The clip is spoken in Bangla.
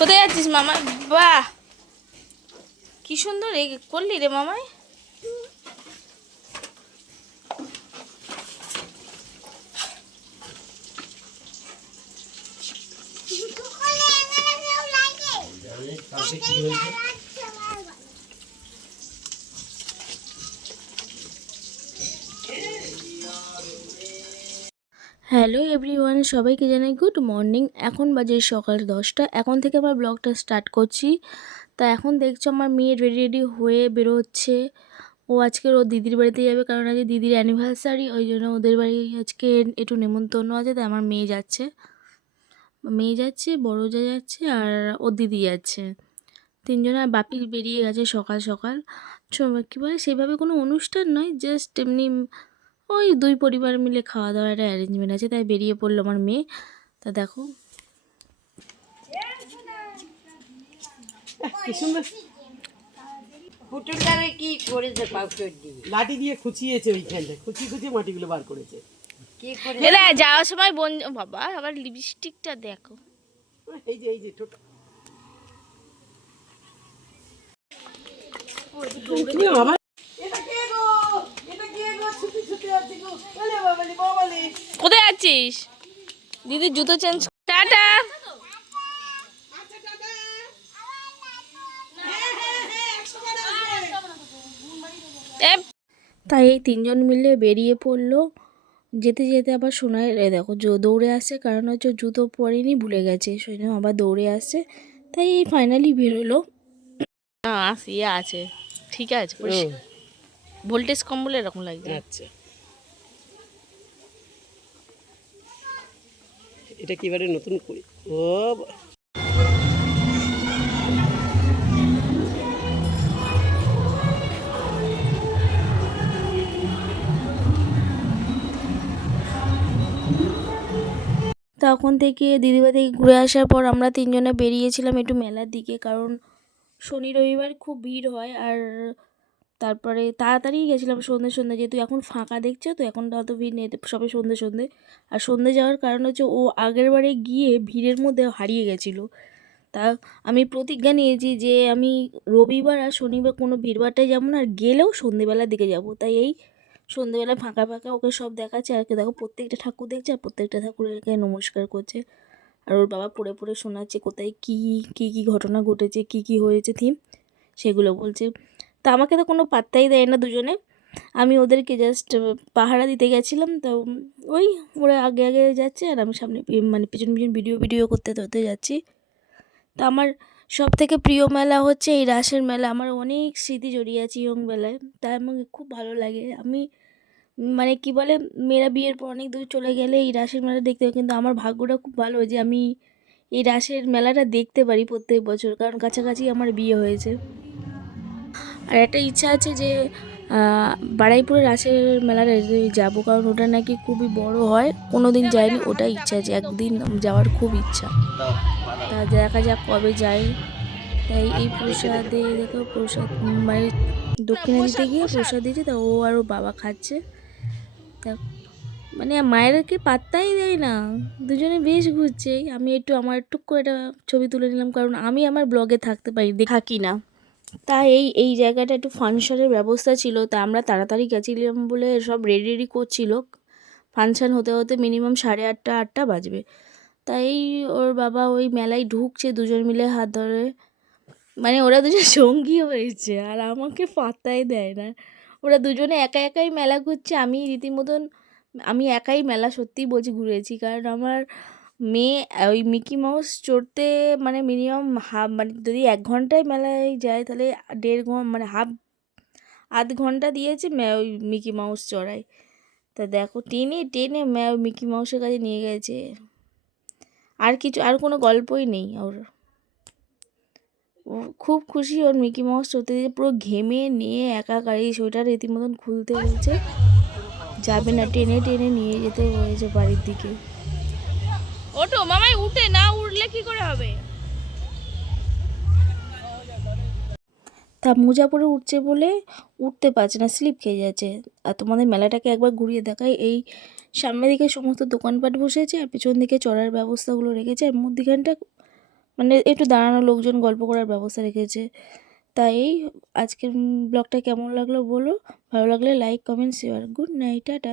কোথায় যাচ্ছিস মামা? বাহ, কি সুন্দর করলি রে মামাই। হ্যালো এভরিওয়ান, সবাইকে জানাই গুড মর্নিং। এখন বাজে সকাল 10টা। এখন থেকে আমার ব্লগটা স্টার্ট করছি। তা এখন দেখছো আমার মেয়ে রেডি রেডি হয়ে বেরোচ্ছে। ও আজকে ওর দিদির বাড়িতে যাবে, কারণ আজকে দিদির অ্যানিভার্সারি, ওই জন্য ওদের বাড়ি আজকে একটু নেমন্তন্ন আছে। তাই আমার মেয়ে যাচ্ছে, বড় যা যাচ্ছে, আর ওর দিদি যাচ্ছে। তিনজনে আর বাপি বেরিয়ে গেছে সকাল সকাল। কী বলে, সেভাবে কোনো অনুষ্ঠান নয়, জাস্ট এমনি ওই দুই পরিবার মিলে খাওয়া দাওয়ার একটা অ্যারেঞ্জমেন্ট আছে, তাই বেরিয়ে পড়লো আমার মেয়ে। তা দেখো কি সুন্দর পুটুলটারে কি করেছে পাউডার দিয়ে লাঠি দিয়ে খুঁচিয়েছে, ওইখানটা খুঁচিয়ে মাটিগুলো বার করেছে। কি করে এরা যাওয়ার সময় বাবা আবার লিপস্টিকটা দেখো। এই যে টোটো বাবা, কোথায় যাচ্ছিস? দিদির জুতো চেঞ্জ। টাটা। তাই এই তিনজন মিলে বেরিয়ে পড়লো। যেতে যেতে আবার শোনায় দেখো দৌড়ে আসছে, কারণ হচ্ছে জুতো পরেনি, ভুলে গেছে, সেই জন্য আবার দৌড়ে আসছে। তাই এই ফাইনালি বেরোলো। ইয়ে আছে, ঠিক আছে, ভোল্টেজ কম বলে এরকম লাগছে। আচ্ছা, এটা কিবারে নতুন করি। ও তখন থেকে দিদিবাড়ি থেকে ঘুরে আসার পর আমরা তিনজনে বেরিয়েছিলাম একটু মেলার দিকে, কারণ শনি রবিবার খুব ভিড় হয়। আর তারপরে তাড়াতাড়ি গেছিলাম সন্ধ্যে, যেহেতু এখন ফাঁকা দেখছো তো, এখন তো অত ভিড় নেই, সবে সন্ধ্যে। আর সন্ধ্যে যাওয়ার কারণ হচ্ছে ও আগের বারে গিয়ে ভিড়ের মধ্যে হারিয়ে গেছিলো। তা আমি প্রতিজ্ঞা নিয়েছি যে আমি রবিবার আর শনিবার কোনো ভিড়ভাড়টায় যাবো না, আর গেলেও সন্ধ্যেবেলার দিকে যাব। তাই এই সন্ধ্যেবেলা ফাঁকা ওকে সব দেখাচ্ছে, আর দেখো প্রত্যেকটা ঠাকুর দেখছে, আর প্রত্যেকটা ঠাকুরকে নমস্কার করছে। আর ওর বাবা পড়ে পড়ে শোনাচ্ছে কোথায় কী কী ঘটনা ঘটেছে, কী হয়েছে থিম, সেগুলো বলছে। তা আমাকে তো কোনো পাত্তাই দেয় না দুজনে। আমি ওদেরকে জাস্ট পাহারা দিতে গেছিলাম। তো ওই ওরা আগে আগে যাচ্ছে, আর আমি সামনে মানে পেছন ভিডিও করতে যাচ্ছি। তা আমার সব থেকে প্রিয় মেলা হচ্ছে এই রাসের মেলা। আমার অনেক স্মৃতি জড়িয়ে আছে ইয়ংবেলায়, তাই আমাকে খুব ভালো লাগে। আমি মানে কি বলে, মেয়েরা বিয়ের পর অনেক দূর চলে গেলে এই রাসের মেলা দেখতে হয়, কিন্তু আমার ভাগ্যটা খুব ভালো যে আমি এই রাসের মেলাটা দেখতে পারি প্রত্যেক বছর, কারণ কাছাকাছি আমার বিয়ে হয়েছে। আর একটা ইচ্ছা আছে যে বারুইপুরে রাসের মেলাটা যাব, কারণ ওটা নাকি খুবই বড় হয়, কোনো দিন যাইনি, ওটা ইচ্ছা আছে, একদিন যাওয়ার খুব ইচ্ছা। তা দেখা যাক কবে যাই। তাই এই প্রসাদে দেখো, প্রসাদ মানে দক্ষিণা দিতে গিয়ে প্রসাদ দিয়েছে, তা ও আর ওর বাবা খাচ্ছে। তা মানে মায়েরকে পাত্তাই দেয় না, দুজনে বেশ ঘুরছে। আমি আমার একটু করে একটা ছবি তুলে নিলাম, কারণ আমি আমার ব্লগে থাকি না। তা এই জায়গাটা একটু ফাংশনের ব্যবস্থা ছিল, তা আমরা তাড়াতাড়ি গেছিলাম বলে সব রেডি করছিল। ফাংশন হতে হতে মিনিমাম 8:30 বাজবে। তাই ওর বাবা ওই মেলায় ঢুকছে, দুজন মিলে হাত ধরে, মানে ওরা দুজন সঙ্গী হয়েছে, আর আমাকে পাত্তাই দেয় না। ওরা দুজনে একাই মেলা ঘুরছে, আমি একাই মেলা সত্যিই বলছি ঘুরেছি, কারণ আমার মেয়ে ওই মিকি মাউস চড়তে মানে মিনিমাম মানে যদি 1 ঘন্টায় মেলায় যায়, তাহলে 1.5 ঘন্টা মানে আধ ঘন্টা দিয়েছে ওই মিকি মাউস চড়ায়। তা দেখো টেনে টেনে মিকি মাউসের কাছে নিয়ে গেছে। আর কোনো গল্পই নেই ওর। ও খুব খুশি ওর মিকি মাউস চড়তে দিয়ে, পুরো ঘেমে নিয়ে একাকার, এই সোয়েটার রীতিমতন খুলতে হয়েছে, যাবে না, টেনে টেনে নিয়ে যেতে হয়েছে বাড়ির দিকে। ওটো মামাই, উঠে না উঠলে কি করে হবে। তা মোজা পরে উঠছে বলে উঠতে পারছে না, স্লিপ খেয়ে যাচ্ছে। আর তোমাদের মেলাটাকে একবার ঘুরিয়ে দেখায়। এই সামনের দিকে সমস্ত দোকানপাট বসেছে, আর পেছন দিকে চড়ার ব্যবস্থাগুলো রেখেছে, আর মধ্যিখানটা মানে একটু দাঁড়ানো লোকজন গল্প করার ব্যবস্থা রেখেছে। তাই আজকের ব্লগটা কেমন লাগলো বলো, ভালো লাগলে like comment share. Good night, tata.